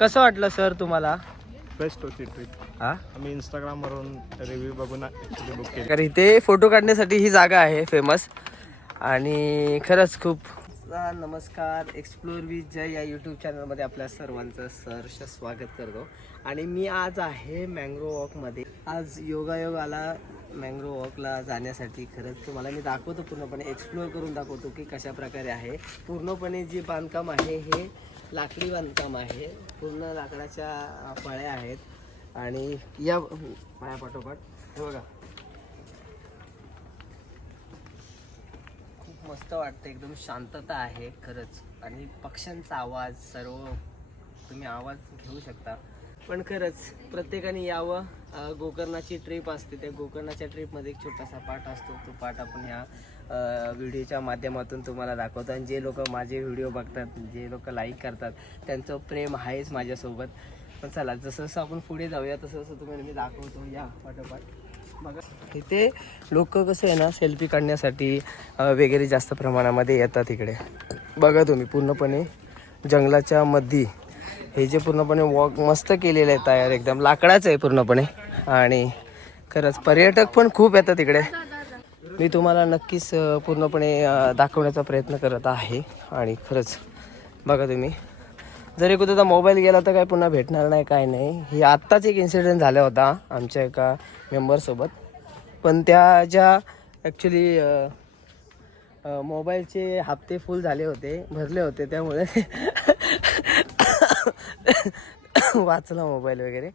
कसं वाटलं सर तुम्हाला? बेस्ट होती ट्रिप. हा, आम्ही इंस्टाग्रामवरून रिव्ह्यू बघून ॲक्च्युली बुक केली. कारण इथे फोटो काढण्यासाठी ही जागा आहे फेमस आणि खरंच खूप. नमस्कार, एक्सप्लोर विथ जय या यूट्यूब चॅनलमध्ये आपल्या सर्वांचं सहर्ष स्वागत करतो. आणि मी आज आहे मँग्रो वॉकमध्ये. आज योगायोग आला मँग्रो वॉकला जाण्यासाठी. खरंच तुम्हाला मी दाखवतो, पूर्णपणे एक्सप्लोर करून दाखवतो की कशा प्रकारे आहे. पूर्णपणे जे बांधकाम आहे हे लाकडी बांधकाम आहे, पूर्ण लाकडाच्या फळ्या आहेत. आणि या माझ्या पाठोपाठ हे बघा, खूप मस्त वाटतं, एकदम शांतता आहे खरंच. आणि पक्ष्यांचा आवाज, सर्व तुम्ही आवाज घेऊ शकता. पण खरंच प्रत्येकाने यावं. गोकर्णाची ट्रिप असते, त्या गोकर्णाच्या ट्रिपमध्ये एक छोटासा पार्ट असतो. तो पार्ट आपण ह्या व्हिडिओच्या माध्यमातून तुम्हाला दाखवतो. आणि जे लोक माझे व्हिडिओ बघतात, जे लोक लाईक करतात, त्यांचं प्रेम आहेच माझ्यासोबत. पण चला, जसं जसं आपण पुढे जाऊया तसं तसं तुम्हाला मी दाखवतो. या पाठोपाठ बघा, इथे लोक कसं आहे ना, सेल्फी काढण्यासाठी वगैरे जास्त प्रमाणामध्ये येतात इकडे. बघा तुम्ही, पूर्णपणे जंगलाच्या मध्ये हे जे पूर्णपणे वॉक मस्त केलेलं आहे, तयार एकदम लाकडाचं आहे पूर्णपणे. आणि खरंच पर्यटक पण खूप येतात इकडे. मी तुम्हाला नक्कीच पूर्णपणे दाखवण्याचा प्रयत्न करत आहे. आणि खरंच बघा तुम्ही, जरी कुठे मोबाईल गेला तर काय पुन्हा भेटणार नाही, काय नाही. ही आत्ताच एक इन्सिडेंट झाला होता आमच्या एका मेंबरसोबत. पण त्या ज्या ॲक्च्युली मोबाईलचे हप्ते फुल झाले होते, भरले होते, त्यामुळे वाचला मोबाईल वगैरे.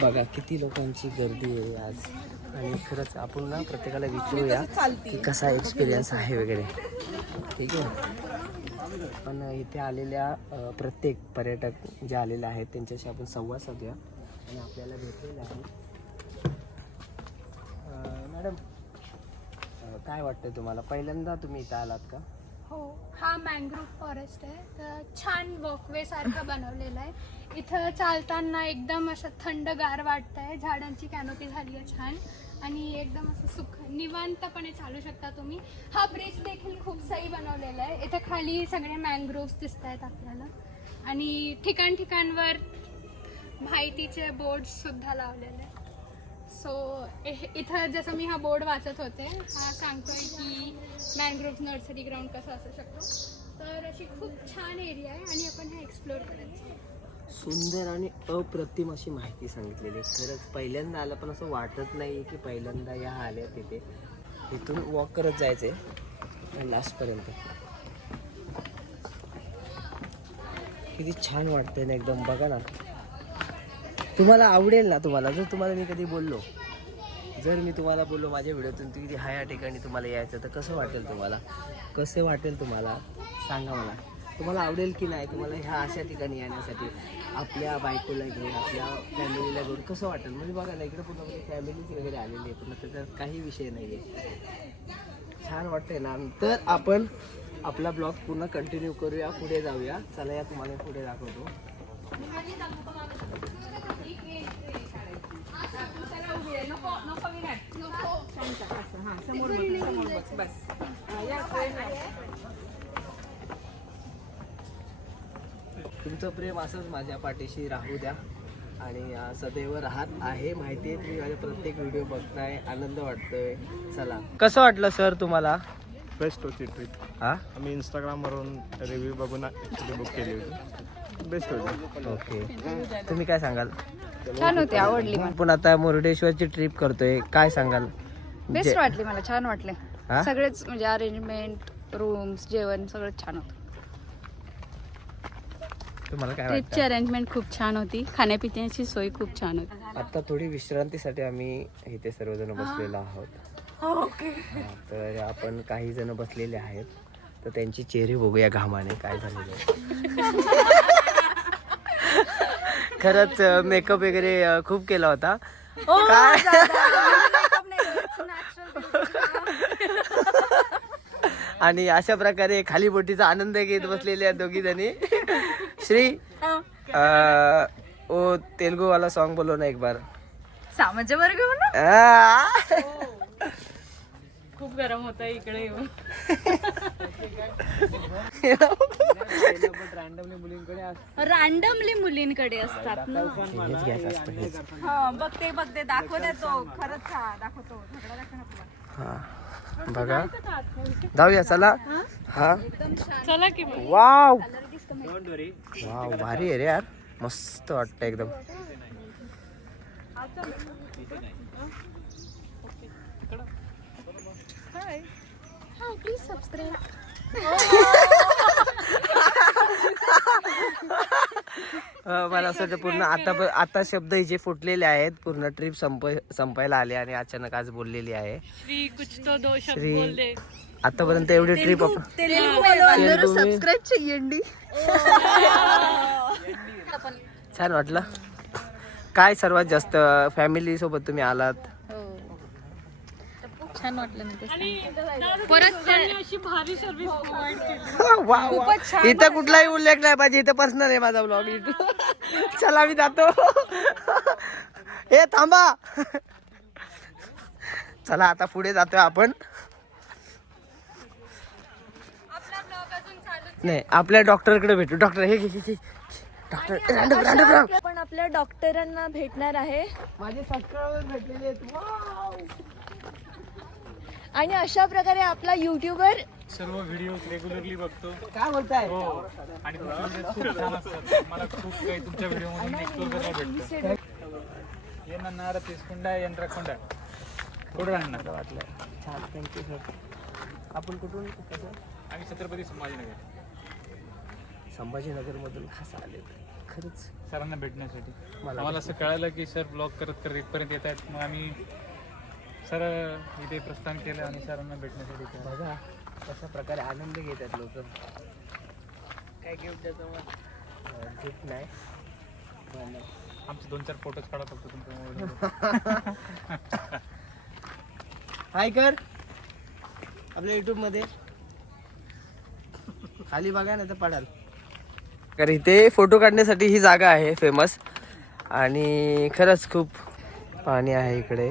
बघा किती लोकांची गर्दी आहे आज. आणि खरंच आपण ना प्रत्येकाला विचारूया की कसा एक्सपिरियन्स आहे वगैरे, ठीक आहे. पण इथे आलेल्या प्रत्येक पर्यटक जे आलेले आहेत त्यांच्याशी आपण संवाद साधूया. आणि आपल्याला भेटलेलं आहे. मॅडम, काय वाटतं तुम्हाला? पहिल्यांदा तुम्ही इथं आलात का? हो, हा मँग्रोव्ह फॉरेस्ट आहे. तर छान वॉकवे सारखं बनवलेलं आहे. इथं चालताना एकदम असं थंडगार वाटत आहे. झाडांची कॅनोपी झाली आहे छान. आणि एकदम असं निवांतपणे चालू शकता तुम्ही. हा ब्रिज देखील खूप सही बनवलेला आहे. इथं खाली सगळे मँग्रोव्ह दिसत आहेत आपल्याला. आणि ठिकाण ठिकाणवर माहितीचे बोर्ड्स सुद्धा लावलेले आहेत. सो इथं जसं मी हा बोर्ड वाचत होते, हा सांगतोय की मँग्रोव्ह नर्सरी ग्राउंड कसं असू शकतो. तर अशी खूप छान एरिया आहे आणि आपण हे एक्सप्लोअर करायचं. सुंदर आणि अप्रतिम अशी माहिती सांगितलेली आहे. खरंच पहिल्यांदा आलं, पण असं वाटत नाही की पहिल्यांदा या आल्या तिथे. इथून वॉक करत जायचं आहे लास्टपर्यंत. किती छान वाटतंय ना एकदम. बघा ना, तुम्हाला आवडेल ना. तुम्हाला जर तुम्हाला मी कधी बोललो, जर मी तुम्हाला बोललो माझ्या व्हिडिओतून की हा या ठिकाणी तुम्हाला यायचं, तर कसं वाटेल तुम्हाला? कसं वाटेल तुम्हाला सांगा मला. तुम्हाला आवडेल की नाही? तुम्हाला ह्या अशा ठिकाणी येण्यासाठी आपल्या बायकोला घेऊन, आपल्या फॅमिलीला घेऊन कसं वाटेल? म्हणजे बघा ना, इकडे पूर्णपणे फॅमिलीज वगैरे आलेली आहे, पण त्याच्यात काही विषय नाही आहे. छान वाटतंय ना. तर आपण आपला ब्लॉग पूर्ण कंटिन्यू करूया, पुढे जाऊया. चला, या तुम्हाला पुढे दाखवतो. तुमचं प्रेम असंच माझ्या पाठीशी राहू द्या आणि सदैव राहत आहे. माहिती आहे, तुम्ही माझ्या प्रत्येक व्हिडिओ बघताय, आनंद वाटतोय. चला, कसं वाटलं सर तुम्हाला? बेस्ट होती ट्रिप. हा, आम्ही इंस्टाग्रामवरून रिव्ह्यू बघून ॲक्च्युली बुक केली होती. बेस्ट होती. ओके. तुम्ही काय सांगाल? छान होती, आवडली मला. पण आता मुरुडेश्वरची ट्रिप करतोय, काय सांगाल? बेस्ट वाटली मला, छान वाटले हा? सगळेच. म्हणजे अरेंजमेंट, रूम्स, जेवण सगळं छान होतं. तुम्हाला काय ट्रिपची वाटतं? अरेंजमेंट खूप छान होती. खाण्यापिण्याची सोय खूप छान होती. आता थोडी विश्रांतीसाठी आम्ही इथे सर्वजण बसलेलो आहोत. हा, तर आपण काही जण बसलेले आहेत, तर त्यांचे चेहरे बघूया घामाने काय झालेले आहे. खरंच मेकअप वगैरे खूप केला होता. काय आणि अशा प्रकारे खाली बोटीचा आनंद घेत बसलेले आहेत दोघी जणी. श्री, ओ तेलुगू वाला सॉन्ग बोलो ना एक बार. सामान्य वर्ग हो ना. खूप गरम होत आहे इकडे येऊन. रॅन्डमली मुलींकडे असतात ना. हेच घ्यायचं असतं हेच. हा बघते दाखवते तो खरंच दाखवतो झगडा दाखव आपला. हा बघा जाऊया चला. हा चला की वाव वाव भारी आहे रे यार, मस्त वाटतं एकदम. Please subscribe. मला असं वाटतं पूर्ण आता शब्द हिचे फुटलेले आहेत. पूर्ण ट्रिप संपायला आले आणि अचानक आज बोललेली आहे. श्री कुछ तो दो शब्द श्री बोल दे. आतापर्यंत एवढी ट्रिप सबस्क्राईब చెయ్యండి. छान वाटलं. काय सर्वात जास्त फॅमिली सोबत तुम्ही आलात? छान वाटलं परत अशी भारी सर्व्हिस प्रोव्हाइड केली. इथं कुठलाही उल्लेख नाही पाहिजे, इथं पर्सनल आहे माझा ब्लॉग. चला मी जातो. हे थांबा. चला आता पुढे जातोय आपण. नाही आपल्या डॉक्टरकडे भेटू. डॉक्टर हे डॉक्टर आपण आपल्या डॉक्टरांना भेटणार आहे माझे सबस्क्रायबर भेटलेले आहेत. आणि अशा प्रकारे आपला युट्यूबर सर्व व्हिडिओ रेग्युलरली बघतो. काय बोलताय? आणि तुमचे खूप छान असतात. मला खूप काही तुमच्या व्हिडिओमधून एक्सप्लोर करायला भेटतं. येणार तिसकुंडा यंत्रकुंडा कुठं राहणार वाटलं छान. Thank you sir. आपण कुठून कसं? आम्ही छत्रपती संभाजीनगर संभाजीनगरमधून खास आले खरंच सरांना भेटण्यासाठी. मला आम्हाला असं कळालं की सर ब्लॉग करत करत इथपर्यंत येत आहेत. मग आम्ही सर इथे प्रस्थान केलं आणि सरांना भेटण्यासाठी केलं. बघा कशा प्रकारे आनंद घेतात लोक. काय गिफ्ट देतो मग? गिफ्ट नाही आमचे 2-4 फोटोज काढा फक्त तुमच्या मोबाईलवर. हाय कर आपल्या युट्यूब मध्ये खाली बघा नाही तर पडाल. तर इथे फोटो काढण्यासाठी ही जागा आहे फेमस. आणि खरंच खूप पाणी आहे इकडे.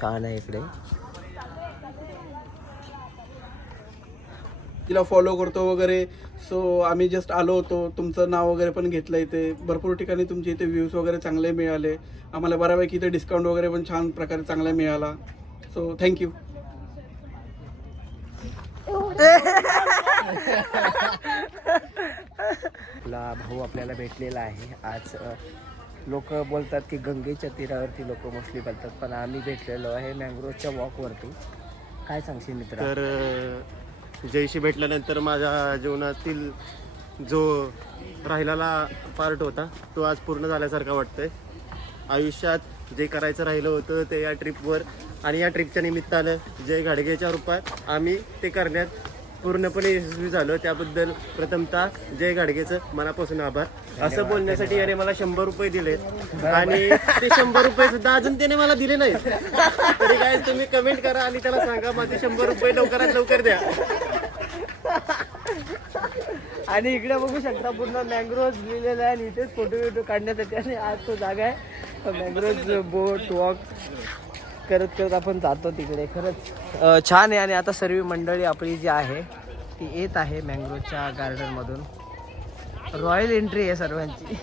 छान आहे इकडे. तिला फॉलो करतो वगैरे. सो आम्ही जस्ट आलो होतो, तुमचं नाव वगैरे पण घेतलं. इथे भरपूर ठिकाणी तुमचे इथे व्ह्यूज वगैरे चांगले मिळाले आम्हाला. बऱ्यापैकी इथे डिस्काउंट वगैरे पण छान प्रकारे चांगला मिळाला. So thank you. आपला भाऊ आपल्याला भेटलेला आहे आज. लोक बोलतात की गंगेच्या तीरावरती लोक मोस्टली बोलतात, पण आम्ही भेटलेलो आहे मँग्रोवच्या वॉकवरती. काय सांगशील मित्र? तर जयशी भेटल्यानंतर माझ्या जीवनातील जो राहिलेला पार्ट होता तो आज पूर्ण झाल्यासारखा वाटतंय. आयुष्यात जे करायचं राहिलं होतं ते या ट्रिपवर आणि या ट्रिपच्या निमित्तानं जय घाडगेच्या रूपात आम्ही ते करण्यात पूर्णपणे यशस्वी झालो. त्याबद्दल प्रथमतः जय घाडगेचं मनापासून आभार. असं बोलण्यासाठी याने मला 100 रुपये दिले आणि ते 100 रुपये सुद्धा अजून त्याने मला दिले नाही. तरी काय तुम्ही कमेंट करा आणि त्याला सांगा माझे 100 रुपये लवकरात लवकर द्या. आणि इकडे बघू शकता पूर्ण मँग्रोव्ह लिहिलेलं आहे आणि इथेच फोटो काढण्यासाठी. आणि आज तो जागा आहे मँग्रोव्ह बोट वॉक करत करत आपण जातो तिकडे. खरंच छान आहे. आणि आता सर्व मंडळी आपली जी आहे ती येत आहे मँग्रोव्हच्या गार्डनमधून. रॉयल एंट्री आहे सर्वांची.